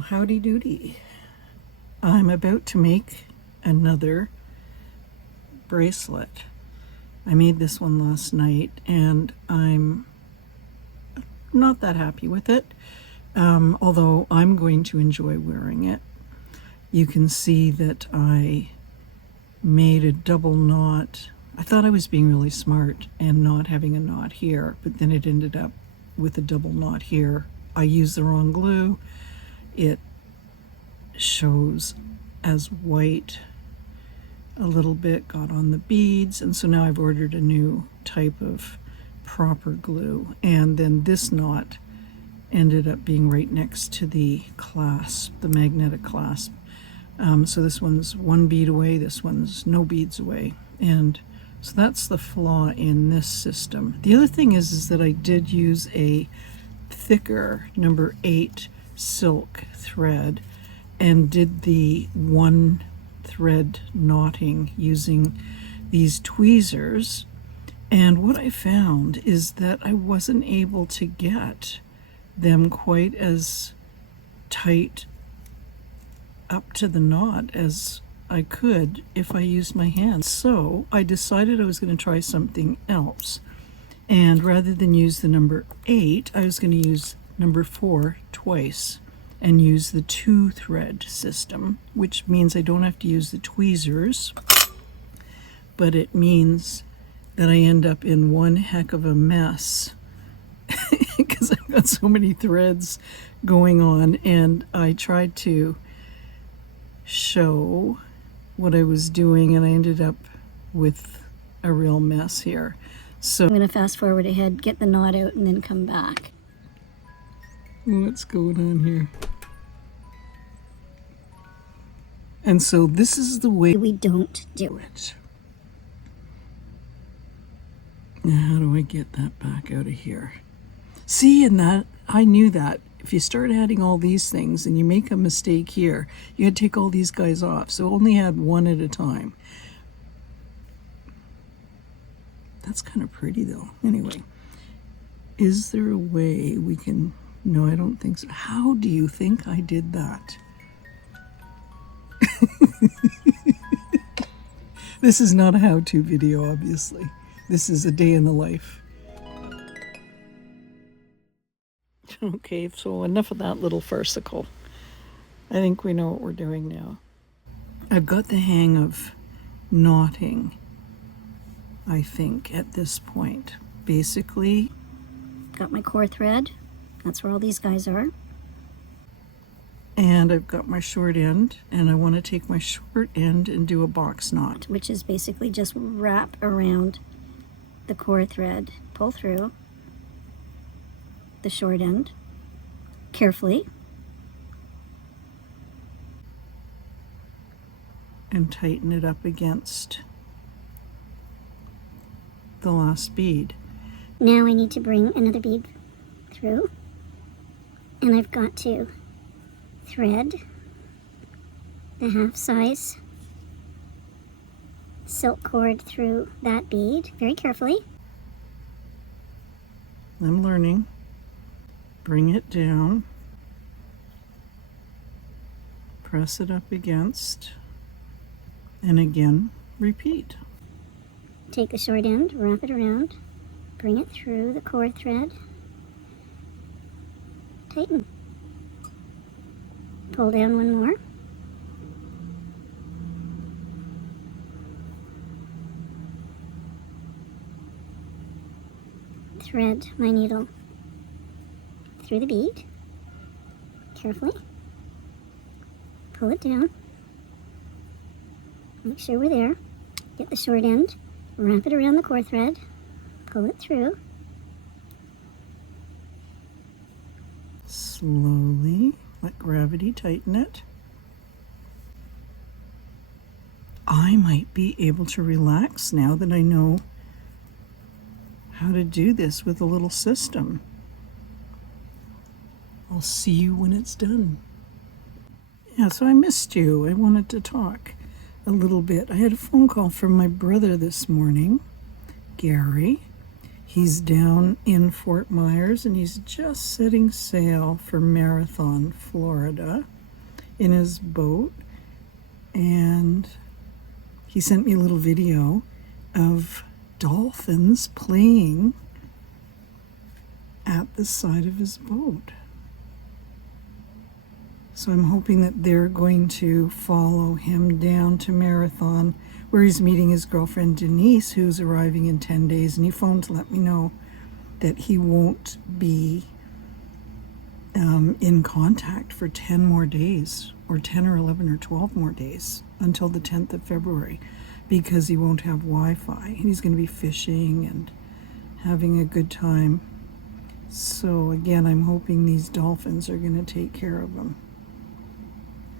Well, howdy doody. I'm about to make another bracelet. I made this one last night and I'm not that happy with it, although I'm going to enjoy wearing it. You can see that I made a double knot. I thought I was being really smart and not having a knot here, but then it ended up with a double knot here. I used the wrong glue. It shows as white a little bit, got on the beads, and so now I've ordered a new type of proper glue, and then this knot ended up being right next to the clasp, the magnetic clasp. So this one's one bead away, this one's no beads away, and so that's the flaw in this system. The other thing is that I did use a thicker number 8 silk thread and did the one thread knotting using these tweezers, and what I found is that I wasn't able to get them quite as tight up to the knot as I could if I used my hands. So I decided I was going to try something else, and rather than use the number 8, I was going to use number 4 twice and use the 2 thread system, which means I don't have to use the tweezers, but it means that I end up in one heck of a mess because I've got so many threads going on, and I tried to show what I was doing and I ended up with a real mess here. So I'm going to fast forward ahead, get the knot out, and then come back. What's going on here? And so this is the way we don't do it. Now, how do I get that back out of here? See, and that, I knew that. If you start adding all these things and you make a mistake here, you had to take all these guys off. So only add one at a time. That's kind of pretty though. Anyway, is there a way we can... No, I don't think so. How do you think I did that? This is not a how-to video, obviously. This is a day in the life. Okay, so enough of that little farcical. I think we know what we're doing now. I've got the hang of knotting, I think, at this point. Basically, got my core thread. That's where all these guys are. And I've got my short end, and I want to take my short end and do a box knot. Which is basically just wrap around the core thread, pull through the short end carefully, and tighten it up against the last bead. Now I need to bring another bead through, and I've got to thread the half size silk cord through that bead very carefully. I'm learning. Bring it down, press it up against, and again repeat. Take the short end, wrap it around, bring it through the core thread, tighten, pull down one more, thread my needle through the bead carefully, pull it down, make sure we're there, get the short end, wrap it around the core thread, pull it through, slowly let gravity tighten it. I might be able to relax now that I know how to do this with a little system. I'll see you when it's done. Yeah, so I missed you. I wanted to talk a little bit. I had a phone call from my brother this morning, Gary. He's down in Fort Myers and he's just setting sail for Marathon, Florida in his boat. And he sent me a little video of dolphins playing at the side of his boat. So I'm hoping that they're going to follow him down to Marathon, where he's meeting his girlfriend Denise, who's arriving in 10 days. And he phoned to let me know that he won't be in contact for 10 more days, or 10 or 11 or 12 more days until the 10th of February, because he won't have Wi-Fi. And he's going to be fishing and having a good time. So again, I'm hoping these dolphins are going to take care of him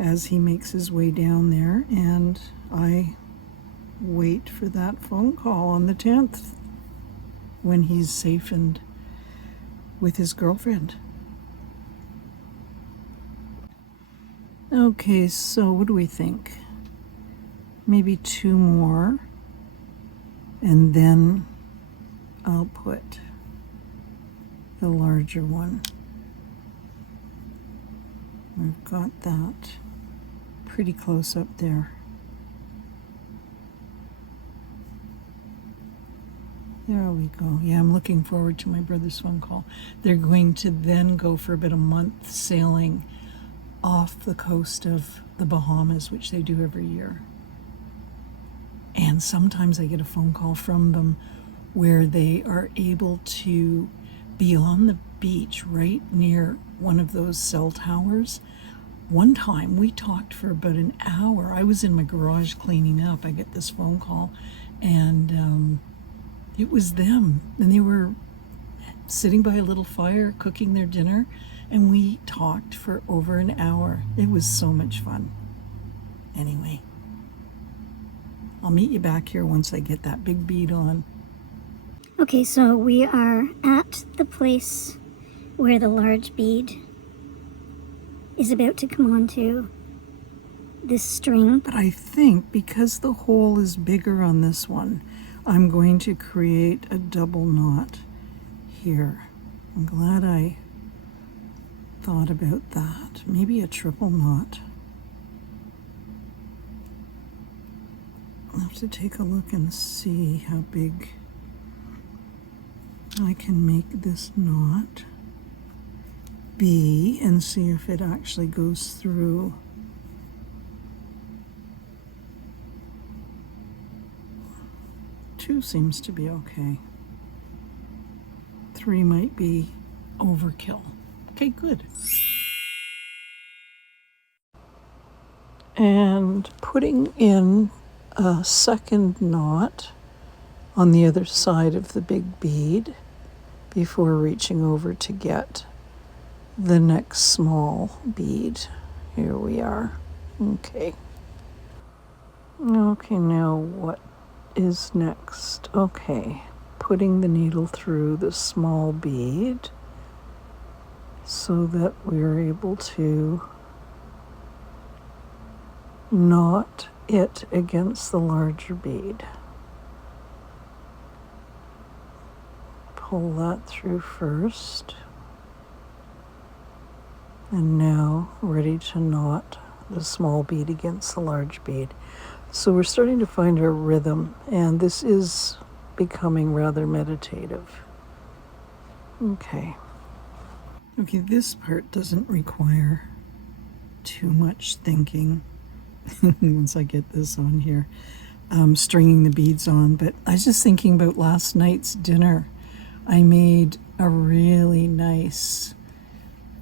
as he makes his way down there, and I wait for that phone call on the 10th when he's safe and with his girlfriend. Okay, so what do we think? Maybe 2 more, and then I'll put the larger one. We've got that pretty close up there. There we go. Yeah, I'm looking forward to my brother's phone call. They're going to then go for about a month sailing off the coast of the Bahamas, which they do every year. And sometimes I get a phone call from them where they are able to be on the beach right near one of those cell towers. One time we talked for about an hour. I was in my garage cleaning up. I get this phone call, and it was them. And they were sitting by a little fire cooking their dinner, and we talked for over an hour. It was so much fun. Anyway, I'll meet you back here once I get that big bead on. Okay, so we are at the place where the large bead is about to come onto this string. But I think because the hole is bigger on this one, I'm going to create a double knot here. I'm glad I thought about that. Maybe a triple knot. I'll have to take a look and see how big I can make this knot be and see if it actually goes through. Two seems to be okay. 3 might be overkill. Okay, good. And putting in a second knot on the other side of the big bead before reaching over to get the next small bead. Here we are. Okay. Okay, now what is next? Okay, putting the needle through the small bead so that we're able to knot it against the larger bead. Pull that through first. And now ready to knot the small bead against the large bead. So we're starting to find our rhythm, and this is becoming rather meditative. Okay. Okay, this part doesn't require too much thinking once I get this on here. Stringing the beads on, but I was just thinking about last night's dinner. I made a really nice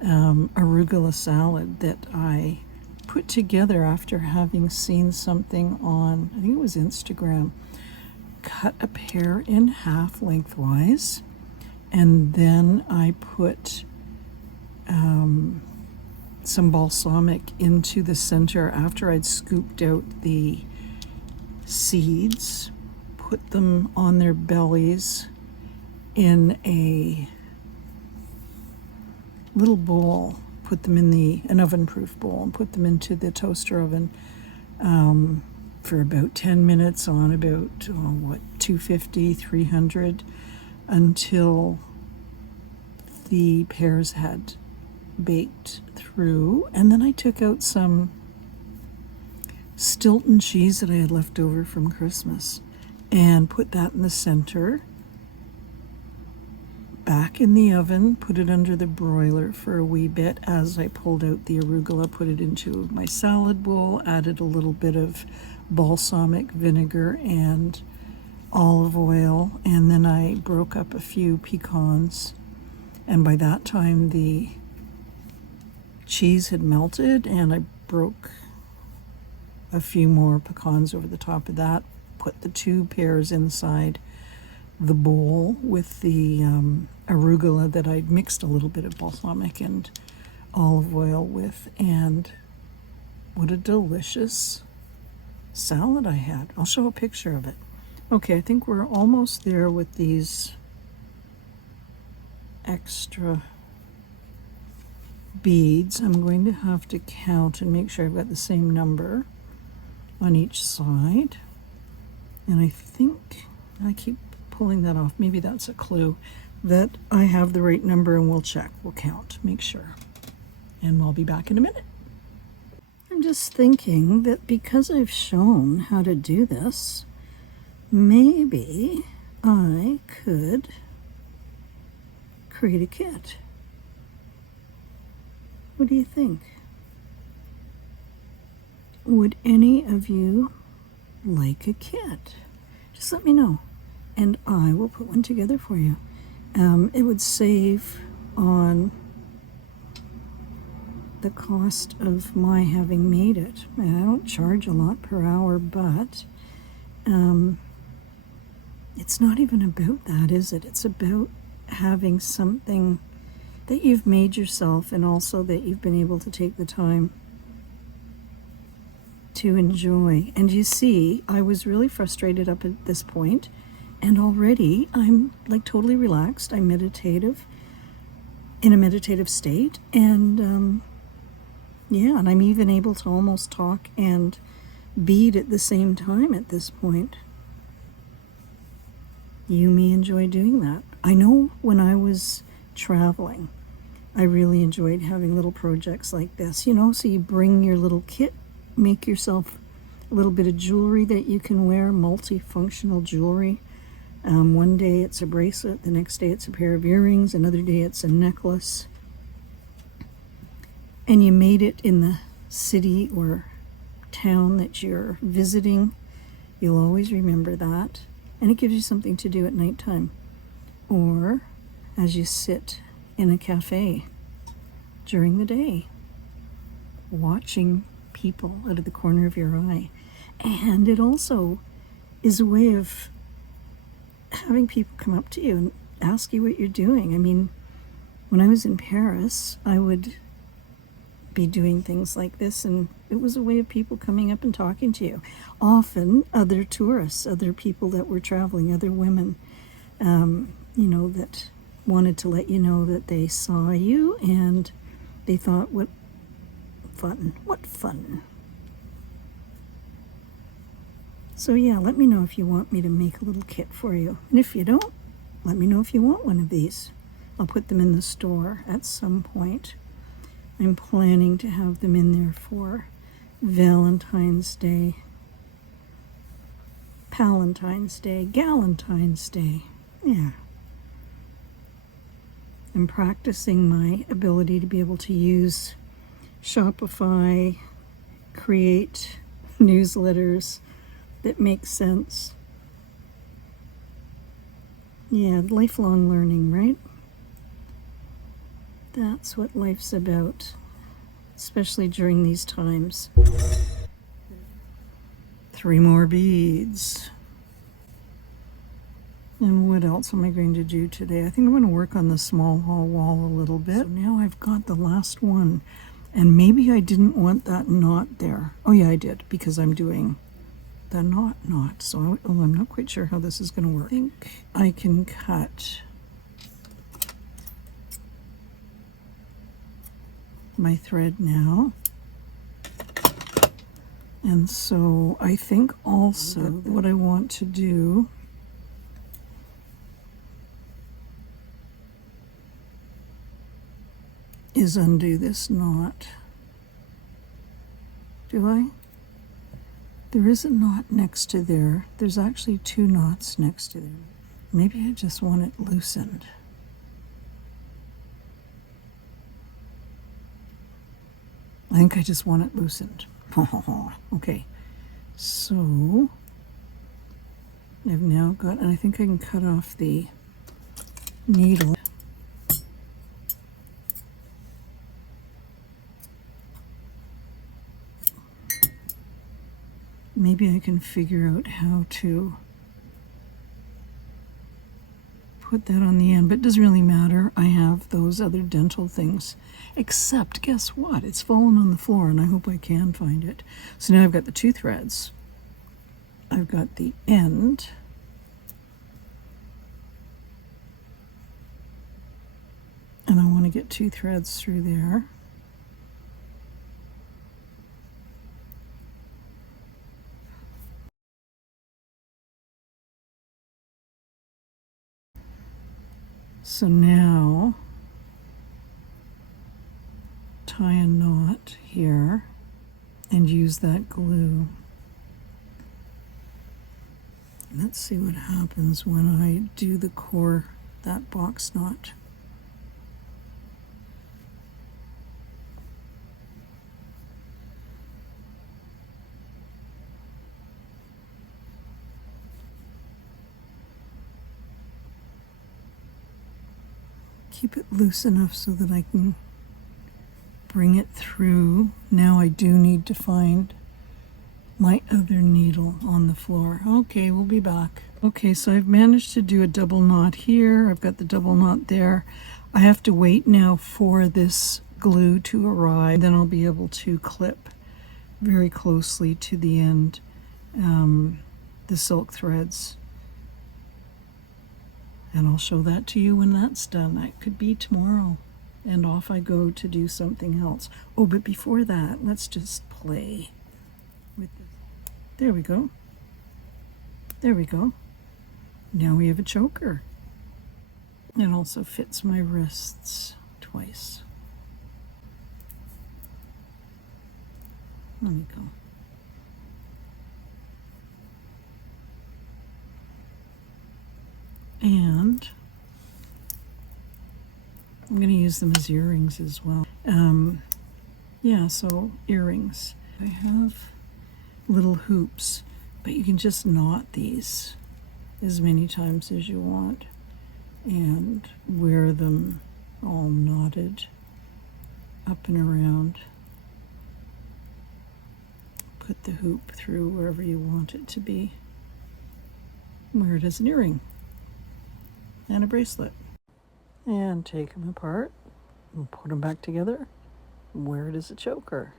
arugula salad that I put together after having seen something on, I think it was Instagram. Cut a pear in half lengthwise, and then I put some balsamic into the center after I'd scooped out the seeds, put them on their bellies in a little bowl, put them in an oven-proof bowl, and put them into the toaster oven for about 10 minutes on about 250, 300. until the pears had baked through. And then I took out some Stilton cheese that I had left over from Christmas and put that in the center, back in the oven, put it under the broiler for a wee bit. As I pulled out the arugula, put it into my salad bowl, added a little bit of balsamic vinegar and olive oil, and then I broke up a few pecans, and by that time the cheese had melted, and I broke a few more pecans over the top of that, put the 2 pears inside the bowl with the arugula that I'd mixed a little bit of balsamic and olive oil with, and what a delicious salad I had. I'll show a picture of it. Okay, I think we're almost there with these extra beads. I'm going to have to count and make sure I've got the same number on each side. And I think I keep pulling that off. Maybe that's a clue that I have the right number, and we'll check. We'll count, make sure. And I'll be back in a minute. I'm just thinking that because I've shown how to do this, maybe I could create a kit. What do you think? Would any of you like a kit? Just let me know, and I will put one together for you. It would save on the cost of my having made it. I don't charge a lot per hour, but it's not even about that, is it? It's about having something that you've made yourself, and also that you've been able to take the time to enjoy. And you see, I was really frustrated up at this point, and already I'm like totally relaxed. I'm meditative, in a meditative state, and yeah, and I'm even able to almost talk and bead at the same time at this point. You may enjoy doing that. I know when I was traveling, I really enjoyed having little projects like this, you know, so you bring your little kit, make yourself a little bit of jewelry that you can wear, multifunctional jewelry. One day it's a bracelet, the next day it's a pair of earrings, another day it's a necklace. And you made it in the city or town that you're visiting. You'll always remember that. And it gives you something to do at nighttime, or as you sit in a cafe during the day, watching people out of the corner of your eye. And it also is a way of having people come up to you and ask you what you're doing. I mean, when I was in Paris, I would be doing things like this, and it was a way of people coming up and talking to you. Often other tourists, other people that were traveling, other women, you know, that wanted to let you know that they saw you, and they thought, what fun. So yeah, let me know if you want me to make a little kit for you. And if you don't, let me know if you want one of these. I'll put them in the store at some point. I'm planning to have them in there for Valentine's Day, Palentine's Day, Galentine's Day. Yeah. I'm practicing my ability to be able to use Shopify, create newsletters that make sense. Yeah, lifelong learning, right? That's what life's about, especially during these times. 3 more beads. And what else am I going to do today? I think I'm going to work on the small hall wall a little bit. So now I've got the last one. And maybe I didn't want that knot there. Oh yeah, I did, because I'm doing the knot. So I'm not quite sure how this is going to work. I think I can cut my thread now. And so I think also what I want to do is undo this knot. Do I? There is a knot next to there. There's actually 2 knots next to there. Maybe I just want it loosened. I think I just want it loosened. Okay, so I've now got, and I think I can cut off the needle. Maybe I can figure out how to put that on the end, but it doesn't really matter. I have those other dental things. Except, guess what? It's fallen on the floor, and I hope I can find it. So now I've got the 2 threads. I've got the end. And I want to get 2 threads through there. So now, tie a knot here and use that glue. Let's see what happens when I do the core, that box knot. Keep it loose enough so that I can bring it through. Now I do need to find my other needle on the floor. Okay, we'll be back. Okay, so I've managed to do a double knot here. I've got the double knot there. I have to wait now for this glue to arrive. Then I'll be able to clip very closely to the end the silk threads. And I'll show that to you when that's done. That could be tomorrow. And off I go to do something else. Oh, but before that, let's just play with this. There we go. There we go. Now we have a choker. It also fits my wrists twice. There we go. And I'm going to use them as earrings as well. Yeah, so earrings. I have little hoops, but you can just knot these as many times as you want and wear them all knotted up and around. Put the hoop through wherever you want it to be. Wear it as an earring and a bracelet. And take them apart and put them back together and wear it as a choker.